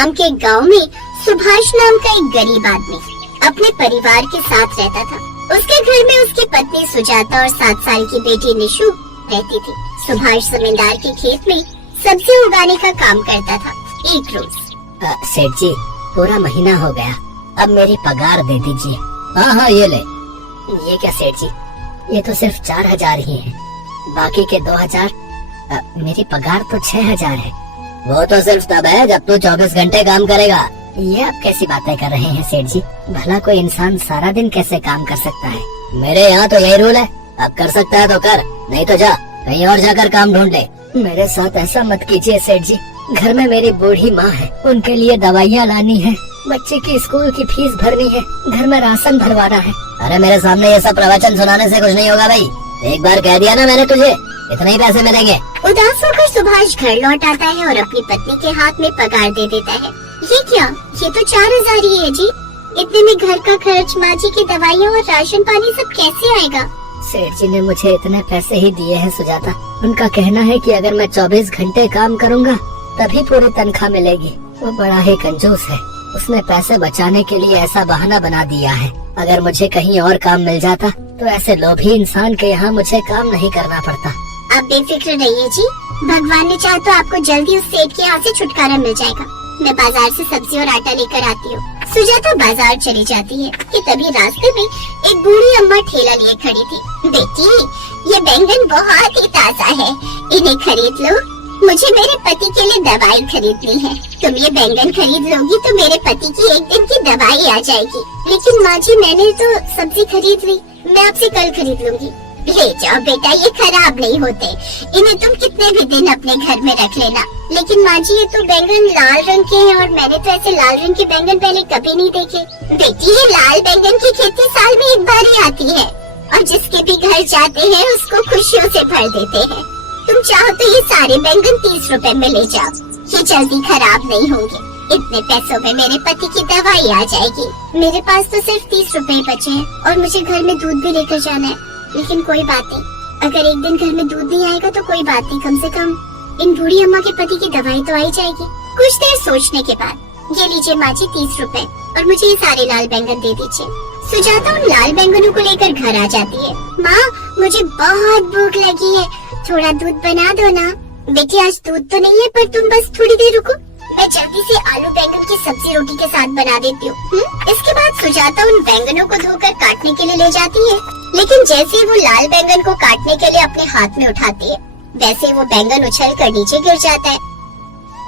नाम के गांव में सुभाष नाम का एक गरीब आदमी अपने परिवार के साथ रहता था। उसके घर में उसकी पत्नी सुजाता और 7 साल की बेटी निशु रहती थी। सुभाष जमींदार के खेत में सब्जी उगाने का काम करता था। एक रोज सेठ जी, पूरा महीना हो गया, अब मेरी पगार दे दीजिए। हाँ, ये ले। ये क्या सेठ जी, ये तो सिर्फ 4,000 ही है, बाकी के 2,000। मेरी पगार तो 6,000 है। वो तो सिर्फ तब है जब तू 24 घंटे काम करेगा। ये आप कैसी बातें कर रहे हैं सेठ जी? भला कोई इंसान सारा दिन कैसे काम कर सकता है? मेरे यहाँ तो यही रूल है, अब कर सकता है तो कर, नहीं तो जा कहीं और जाकर काम ढूंढ ले। मेरे साथ ऐसा मत कीजिए सेठ जी, घर में मेरी बूढ़ी माँ है, उनके लिए दवाइयाँ लानी है, बच्चे की स्कूल की फीस भरनी है, घर में राशन भरवाना है। अरे मेरे सामने ये सब प्रवचन सुनाने से कुछ नहीं होगा भाई, एक बार कह दिया ना मैंने तुझे, इतने ही पैसे मिलेंगे। उदास होकर सुभाष घर लौट आता है और अपनी पत्नी के हाथ में पगार दे देता है। ये क्या, ये तो 4,000 ही है जी। इतने में घर का खर्च, माँ जी की दवाइयाँ और राशन पानी सब कैसे आएगा? सेठ जी ने मुझे इतने पैसे ही दिए हैं सुजाता। उनका कहना है कि अगर मैं 24 घंटे काम करूँगा तभी पूरी तनख्वाह मिलेगी। वो बड़ा ही कंजूस है, उसने पैसे बचाने के लिए ऐसा बहाना बना दिया है। अगर मुझे कहीं और काम मिल जाता तो ऐसे लोभी इंसान के यहाँ मुझे काम नहीं करना पड़ता। आप बेफिक्र रहिए जी, भगवान ने चाहा तो आपको जल्दी उस सेठ के हाथ से छुटकारा मिल जाएगा। मैं बाजार से सब्जी और आटा लेकर आती हूँ। सुजाता बाजार चली जाती है कि तभी रास्ते में एक बूढ़ी अम्मा ठेला लिए खड़ी थी। बेटी, ये बैंगन बहुत ही ताजा है, इन्हें खरीद लो। मुझे मेरे पति के लिए दवाई खरीदनी है। तुम ये बैंगन खरीद लोगी तो मेरे पति की एक दिन की दवाई आ जाएगी। लेकिन माँ जी, मैंने तो सब्जी खरीद ली, मैं आपसे कल खरीद लूंगी। ले जाओ बेटा, ये खराब नहीं होते, इन्हें तुम कितने भी दिन अपने घर में रख लेना। लेकिन माँ जी, ये तो बैंगन लाल रंग के हैं और मैंने तो ऐसे लाल रंग के बैंगन पहले कभी नहीं देखे। बेटी, ये लाल बैंगन की खेती साल में एक बार ही आती है और जिसके भी घर जाते हैं उसको खुशियों से भर देते हैं। तुम चाहो तो ये सारे बैंगन 30 रुपए में ले जाओ, ये जल्दी खराब नहीं होंगे। इतने पैसों में मेरे पति की दवाई आ जाएगी। मेरे पास तो सिर्फ 30 रुपए बचे हैं और मुझे घर में दूध भी लेकर जाना है। लेकिन कोई बात नहीं, अगर एक दिन घर में दूध नहीं आएगा तो कोई बात नहीं, कम से कम इन बूढ़ी अम्मा के पति की दवाई तो आई जाएगी। कुछ देर सोचने के बाद, ये लीजिए माँ जी 30 रुपए और मुझे ये सारे लाल बैंगन दे दीजिए। सुजाता उन लाल बैंगनों को लेकर घर आ जाती है। माँ, मुझे बहुत भूख लगी है, थोड़ा दूध बना दो ना। बेटी, आज दूध तो नहीं है, पर तुम बस थोड़ी देर रुको, मैं जल्दी से आलू बैंगन की सब्जी रोटी के साथ बना देती हूँ। इसके बाद सुजाता उन बैंगनों को धोकर काटने के लिए ले जाती है। लेकिन जैसे ही वो लाल बैंगन को काटने के लिए अपने हाथ में उठाती है, वैसे वो बैंगन उछल कर नीचे गिर जाता है।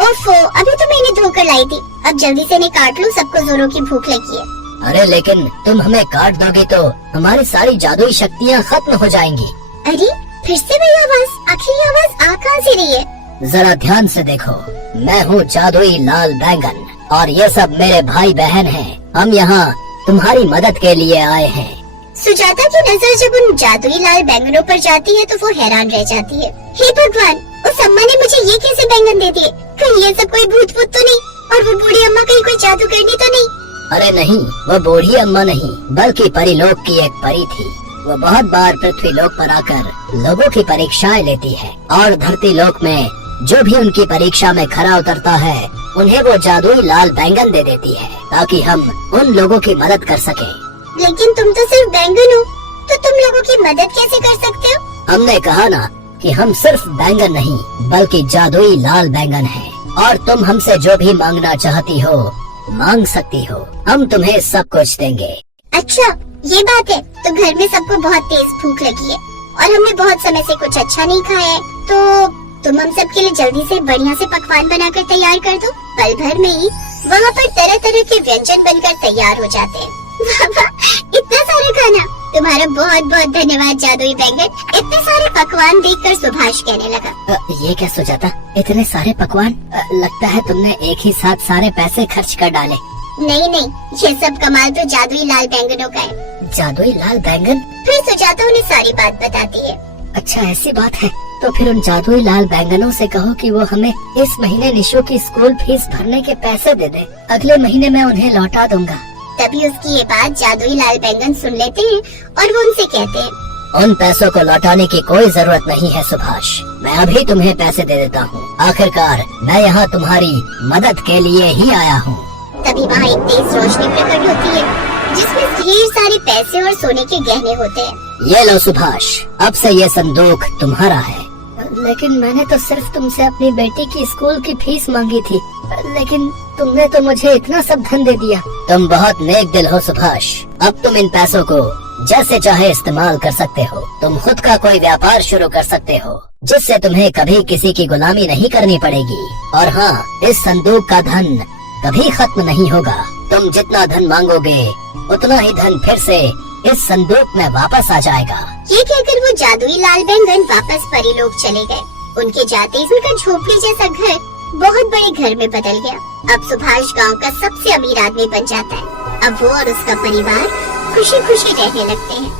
ओफो, अभी तो मैंने धोकर लाई थी, अब जल्दी से इन्हें काट लूं, सबको जोरों की भूख लगी है। अरे लेकिन तुम हमें काट दोगी तो हमारी सारी जादुई शक्तियाँ खत्म हो जाएंगी। अरे फिर से वही आवाज, आखिर ये आवाज आ कहाँ से रही है? जरा ध्यान से देखो, मैं हूँ जादुई लाल बैंगन और ये सब मेरे भाई बहन हैं। हम यहाँ तुम्हारी मदद के लिए आए हैं। सुजाता की नजर जब उन जादुई लाल बैंगनों पर जाती है तो वो हैरान रह जाती है। हे भगवान, उस अम्मा ने मुझे ये कैसे बैंगन दे दिए? कहीं ये सब कोई भूत भूत तो नहीं? और वो बूढ़ी अम्मा कहीं कोई जादू करनी तो नहीं? अरे नहीं, वो बूढ़ी अम्मा नहीं, बल्कि परीलोक की एक परी थी। वो बहुत बार पृथ्वी लोक पर आकर लोगों की परीक्षाएं लेती है और धरती लोक में जो भी उनकी परीक्षा में खरा उतरता है उन्हें वो जादुई लाल बैंगन दे देती है ताकि हम उन लोगों की मदद कर सके। लेकिन तुम तो सिर्फ बैंगन हो, तो तुम लोगों की मदद कैसे कर सकते हो? हमने कहा ना कि हम सिर्फ बैंगन नहीं बल्कि जादुई लाल बैंगन हैं और तुम हमसे जो भी मांगना चाहती हो मांग सकती हो, हम तुम्हें सब कुछ देंगे। अच्छा, ये बात है। तो घर में सबको बहुत तेज भूख लगी है और हमने बहुत समय से कुछ अच्छा नहीं खाया है, तो तुम हम सब के लिए जल्दी से बढ़िया से पकवान बनाकर तैयार कर दो। पल भर में ही वहाँ पर तरह तरह के व्यंजन बनकर तैयार हो जाते हैं। इतना सारा खाना, तुम्हारा बहुत बहुत धन्यवाद जादुई बैंगन। इतने सारे पकवान देखकर सुभाष कहने लगा, ये क्या सुजाता, इतने सारे पकवान? लगता है तुमने एक ही साथ सारे पैसे खर्च कर डाले। नहीं नहीं, ये सब कमाल तो जादुई लाल बैंगनों का है। जादुई लाल बैंगन? फिर सुजाता उन्हें सारी बात बताती है। अच्छा ऐसी बात है, तो फिर उन जादुई लाल बैंगनों से कहो कि वो हमें इस महीने निशु की स्कूल फीस भरने के पैसे दे दे, अगले महीने मैं उन्हें लौटा दूंगा। तभी उसकी ये बात जादुई लाल बैंगन सुन लेते हैं और वो उनसे कहते हैं, उन पैसों को लौटाने की कोई जरूरत नहीं है सुभाष। मैं अभी तुम्हें पैसे दे देता हूँ। आखिरकार मैं यहाँ तुम्हारी मदद के लिए ही आया हूँ। तभी वहाँ एक तेज रोशनी प्रकट होती है जिसमें ढेर सारे पैसे और सोने के गहने होते हैं। ये लो सुभाष, अब से ये संदूक तुम्हारा है। लेकिन मैंने तो सिर्फ तुमसे अपनी बेटी की स्कूल की फीस मांगी थी, लेकिन तुमने तो मुझे इतना सब धन दे दिया। तुम बहुत नेक दिल हो सुभाष। अब तुम इन पैसों को जैसे चाहे इस्तेमाल कर सकते हो। तुम खुद का कोई व्यापार शुरू कर सकते हो जिससे तुम्हें कभी किसी की गुलामी नहीं करनी पड़ेगी। और हाँ, इस संदूक का धन कभी खत्म नहीं होगा। तुम जितना धन मांगोगे उतना ही धन फिर से इस संदूक में वापस आ जाएगा। ये कहकर वो जादुई लाल बैंगन वापस परीलोक चले गए। उनके जाते ही उनका झोपड़ी जैसा घर बहुत बड़े घर में बदल गया। अब सुभाष गांव का सबसे अमीर आदमी बन जाता है। अब वो और उसका परिवार खुशी खुशी रहने लगते हैं।